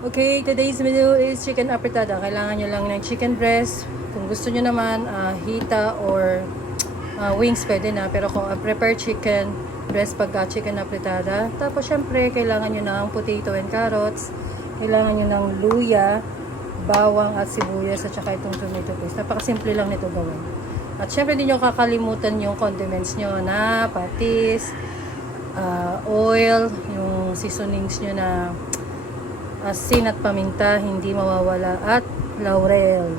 Okay, today's menu is chicken apretada. Kailangan nyo lang ng chicken breast. Kung gusto nyo naman, hita or wings, pwede na. Pero kung prepare chicken breast pagka chicken apretada. Tapos, syempre, kailangan nyo ng potato and carrots. Kailangan nyo ng luya, bawang at sibuyas at saka itong tomato paste. Napakasimple lang nito gawin. At syempre, hindi nyo kakalimutan yung condiments nyo na patis, oil, yung seasonings nyo na asin at paminta, hindi mawawala, at laurel.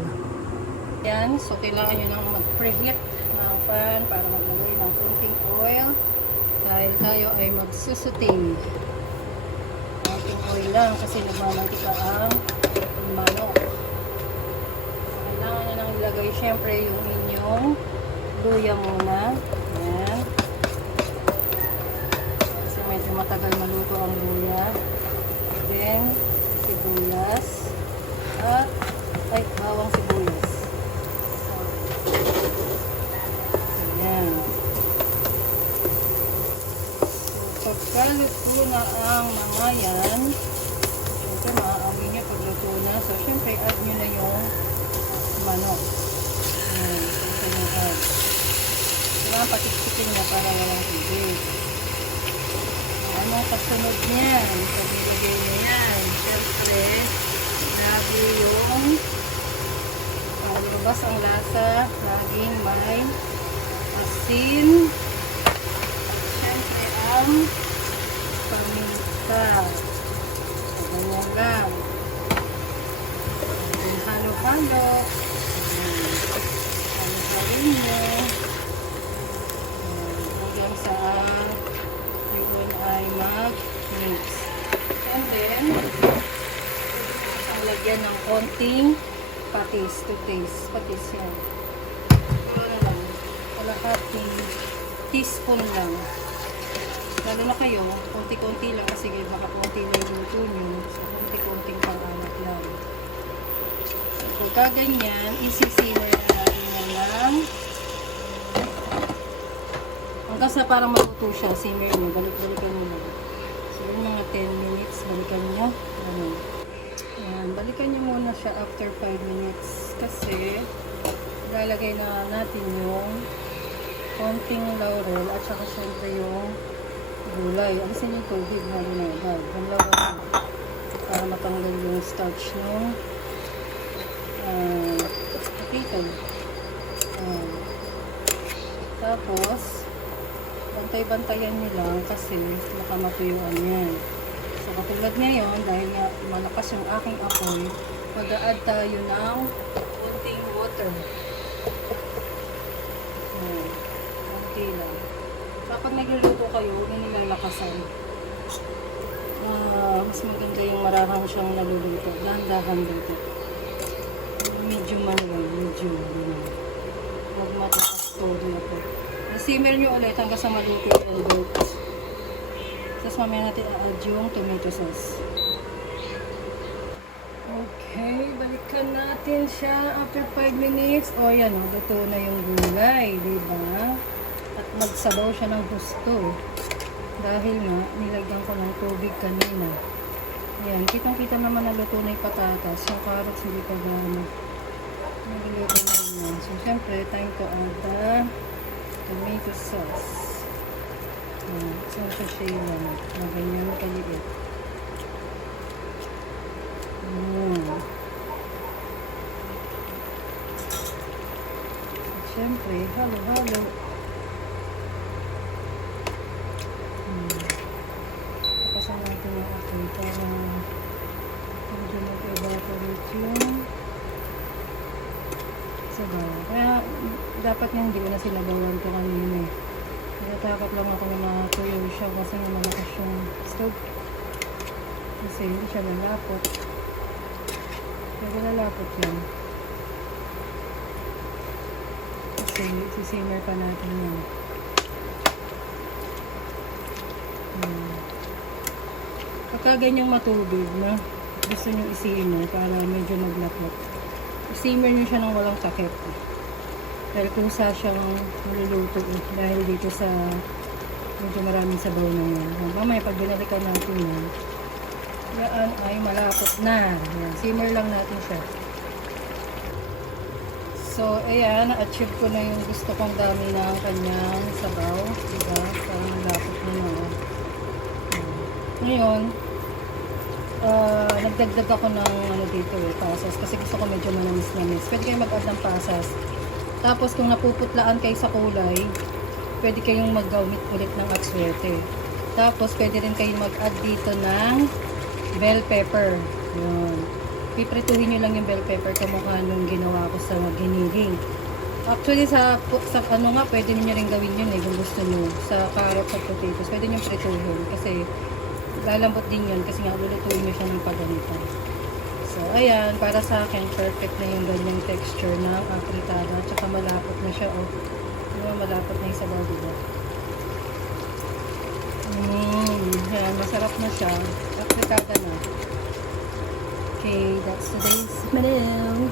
Yan, so kailangan nyo nang mag-preheat ng pan para maglagay ng kunting oil dahil tayo ay magsusutay. Kunting oil lang kasi nagmamantika ang manok. So, kailangan nyo nang ilagay syempre yung inyong luya muna. Yan. Kasi medyo matagal maluto ang luya. Then, sibuyas at bawang sibuyas. So, ayan. So, pagkaluto na ang mga yan, ito maaamoy nyo pagluto na. So, syempre, add nyo na yung manok. Ayan. So, ito yung add. Kailangan patiksikin niya para walang tubig. Anong kasunod niyan? Pag nilagay na yan, syempre, lagi yung lumabas ang lasa, laging may asin, syempre ang paminta. So, ganyan lang. Halo-halo. Halo-halo nyo. Hanggang sa ay mag-mix. And then, ang lagyan ng konting patis to taste. Patis yan. Ano lang, kalahating teaspoon lang. Lalo na kayo, konti-konti lang kasi baka konti na yung luto nyo. So, konti-konting pang-alat lang. So, pagka ganyan, isisimmer natin yan lang. Hanggang sa parang maluto siya, simmer nyo, balik-balikan nyo lang. So, yung mga 10 minutes, balikan nyo. Ayan, balikan nyo muna siya after 5 minutes. Kasi, lalagay na natin yung konting laurel at saka syempre yung gulay. Alisin yung tubig na rin na agad. Yung laurel para matanggal yung starch ng potato. Tapos, bantay-bantayan nyo lang kasi baka matuyuan yan. So, katulad ngayon, dahil nga malakas yung aking apoy, mag-a-add tayo ng konting water. Konti lang. Kapag nagluluto kayo, huwag nyo nilalakasan. Mas maganda yung mararang siyang naluluto. Dahan-dahan luto. Medium manual, medium. Huwag matakas todo ako. Simmer nyo ulit hanggang sa maluto yung goat. Tapos mamaya natin i-add yung tomato sauce. Okay, balikan natin siya after 5 minutes. O yan o, luto na yung gulay, diba? At magsabaw siya ng gusto. Dahil nga, nilagyan ko ng tubig kanina. Yan, kitang-kita naman na luto na yung patatas. Yung carrots hindi pa gano'n. Niluluto na rin yan. So, syempre, time to add the tomato sauce. So, siya yun. Na ganyan kaliit. Siyempre, halo-halo. Pakasan natin yung ating para medyo mag-evaporate yung sabaw. Kaya, dapat nga hindi ko na sinabawan ko kanina eh. Natatakot lang ako na matuyo siya kasi malakas yung stove. Kasi hindi siya lalapot. Hindi lalapot yan. Kasi sisimmer pa natin yan. Pagka ganyang matubig na gusto nyo isimmer para medyo maglapot. Isimmer nyo siya ng walang takip. Dahil kusa siyang niluluto dahil dito sa medyo maraming sabaw na yan. Mamaya pag binalikan natin yan, Yan ay malapot na. Yan, simmer lang natin siya. So, ayan, na-achieve ko na yung gusto kong dami ng kanyang sabaw. Diba? Parang malapot na na. Ngayon, nagdagdag ako ng ano dito pasas kasi gusto ko medyo manamis-namis. Pwede kayo mag-add ng pasas. Tapos kung napuputlaan kayo sa kulay, pwede kayong mag-gamit ulit ng atswete. Tapos pwede rin kayong mag-add dito ng bell pepper. Yun. Piprituhin nyo lang yung bell pepper kamukha nung ginawa ko sa giniling. Actually sa ano nga, pwede niyo rin gawin yun kung gusto nyo. Sa carrots at potatoes, pwede nyo prituhin. Kasi lalambot din yun kasi nga lulutuin nyo siya ng paganito. So, ayan, para sa akin, perfect na yung ganyang texture ng apritada. Tsaka malapot na siya, oh. Diba, malapot na yung sabaw, diba? Ayan, masarap na siya. Apritada na. Okay, that's today's menu.